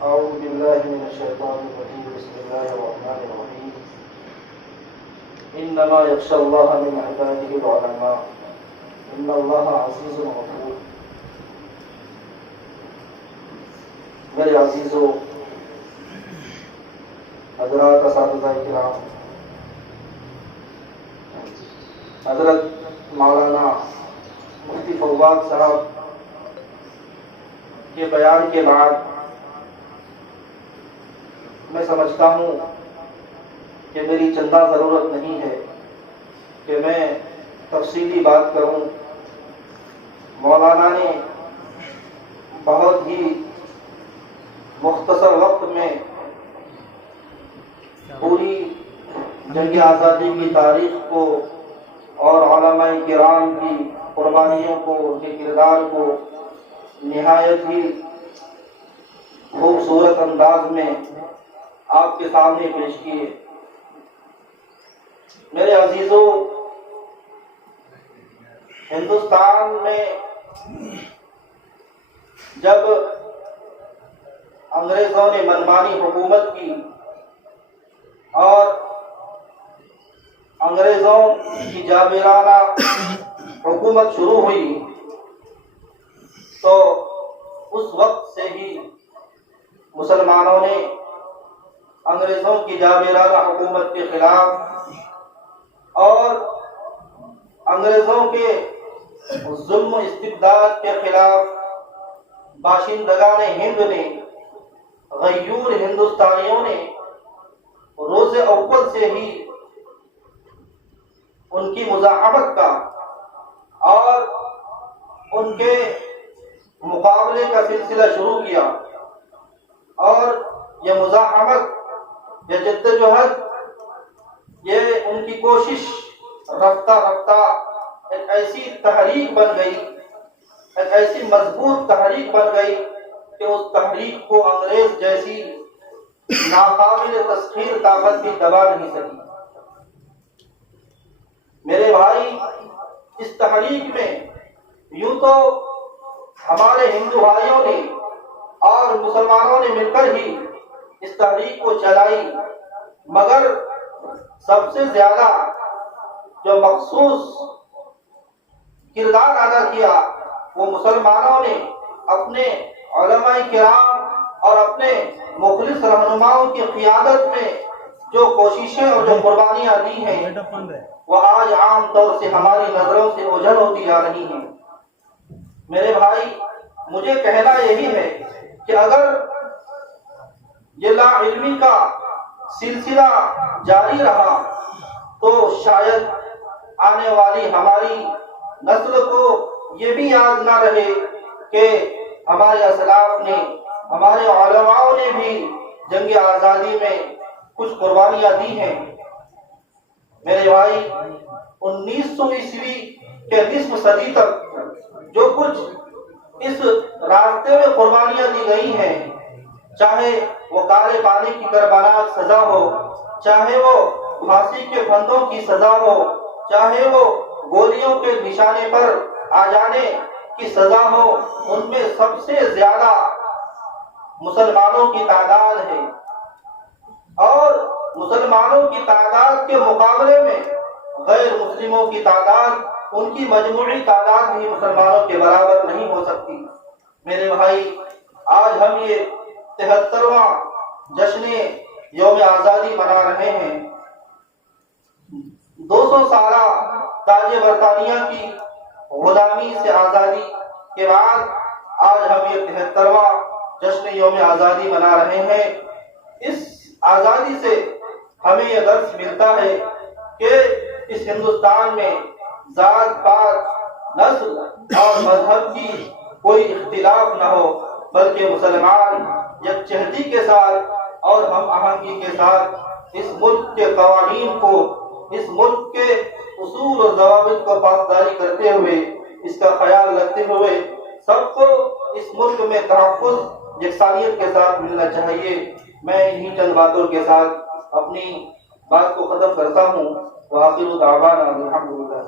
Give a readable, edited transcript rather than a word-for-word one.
أعوذ بالله من الشيطان الرجيم. بسم الله الرحمن الرحيم. إنما يخشى الله من عباده العلماء. إن الله عزيز غفور. میرے عزیزو، حضرات اساتذہ کرام، حضرت مولانا مفتی فواد صاحب کے بیان کے بعد میں سمجھتا ہوں کہ میری چندہ ضرورت نہیں ہے کہ میں تفصیلی بات کروں. مولانا نے بہت ہی مختصر وقت میں پوری جنگ آزادی کی تاریخ کو اور علماء کرام کی قربانیوں کو، ان کے کردار کو نہایت ہی خوبصورت انداز میں آپ کے سامنے پیش کیے. میرے عزیزوں، ہندوستان میں جب انگریزوں نے منمانی حکومت کی اور انگریزوں کی جابرانہ حکومت شروع ہوئی، تو اس وقت سے ہی مسلمانوں نے انگریزوں کی جابرانہ حکومت کے خلاف اور انگریزوں کے ظلم و استبداد کے خلاف باشندگان ہند نے، غیور ہندوستانیوں نے روز اول سے ہی ان کی مزاحمت کا اور ان کے مقابلے کا سلسلہ شروع کیا. اور یہ مزاحمت، یہ جدوجہد، یہ ان کی کوشش رفتہ رفتہ ایک ایسی تحریک بن گئی، ایک ایسی مضبوط تحریک بن گئی کہ اس تحریک کو انگریز جیسی ناقابل تسخیر طاقت بھی دبا نہیں سکی. میرے بھائی، اس تحریک میں یوں تو ہمارے ہندو بھائیوں نے اور مسلمانوں نے مل کر ہی اس تحریک کو چلائی، مگر سب سے زیادہ جو مخصوص کردار ادا کیا وہ مسلمانوں نے اپنے علماء کرام اور اپنے مخلص رہنماؤں کی قیادت میں جو کوششیں اور جو قربانیاں دی ہیں، وہ آج عام طور سے ہماری نظروں سے اوجھل ہوتی جا رہی ہیں. میرے بھائی، مجھے کہنا یہی ہے کہ اگر یہ لا علمی کا سلسلہ جاری رہا تو شاید آنے والی ہماری نسل کو یہ بھی یاد نہ رہے کہ ہمارے اسلاف نے، ہمارے علماء نے بھی جنگ آزادی میں کچھ قربانیاں دی ہیں. میرے بھائی، 1900 عیسوی کے نصف صدی تک جو کچھ اس راستے میں قربانیاں دی گئی ہیں، چاہے وہ کالے پانی کی کربناک سزا ہو، چاہے وہ پھانسی کے پھندوں کی سزا ہو، چاہے وہ گولیوں کے نشانے پر آ جانے کی سزا ہو، ان میں سب سے زیادہ مسلمانوں کی تعداد ہے. اور مسلمانوں کی تعداد کے مقابلے میں غیر مسلموں کی تعداد، ان کی مجموعی تعداد بھی مسلمانوں کے برابر نہیں ہو سکتی. میرے بھائی، آج ہم یہ 73واں جشن یوم آزادی منا رہے ہیں. 200 سالہ تاج برطانیہ کی غلامی سے آزادی کے بعد آج ہم یہ 73واں جشن یوم آزادی منا رہے ہیں. اس آزادی سے ہمیں یہ درس ملتا ہے کہ اس ہندوستان میں ذات پات، نسل اور مذہب کی کوئی اختلاف نہ ہو، بلکہ مسلمان یکجہتی کے ساتھ اور ہم آہنگی کے ساتھ اس ملک کے قوانین کو، اس ملک کے اصول اور ضوابط کو پاسداری کرتے ہوئے، اس کا خیال رکھتے ہوئے سب کو اس ملک میں تحفظ یکسانیت کے ساتھ ملنا چاہیے. میں انہی چند باتوں کے ساتھ اپنی بات کو ختم کرتا ہوں. وآخر دعوانا الحمدللہ.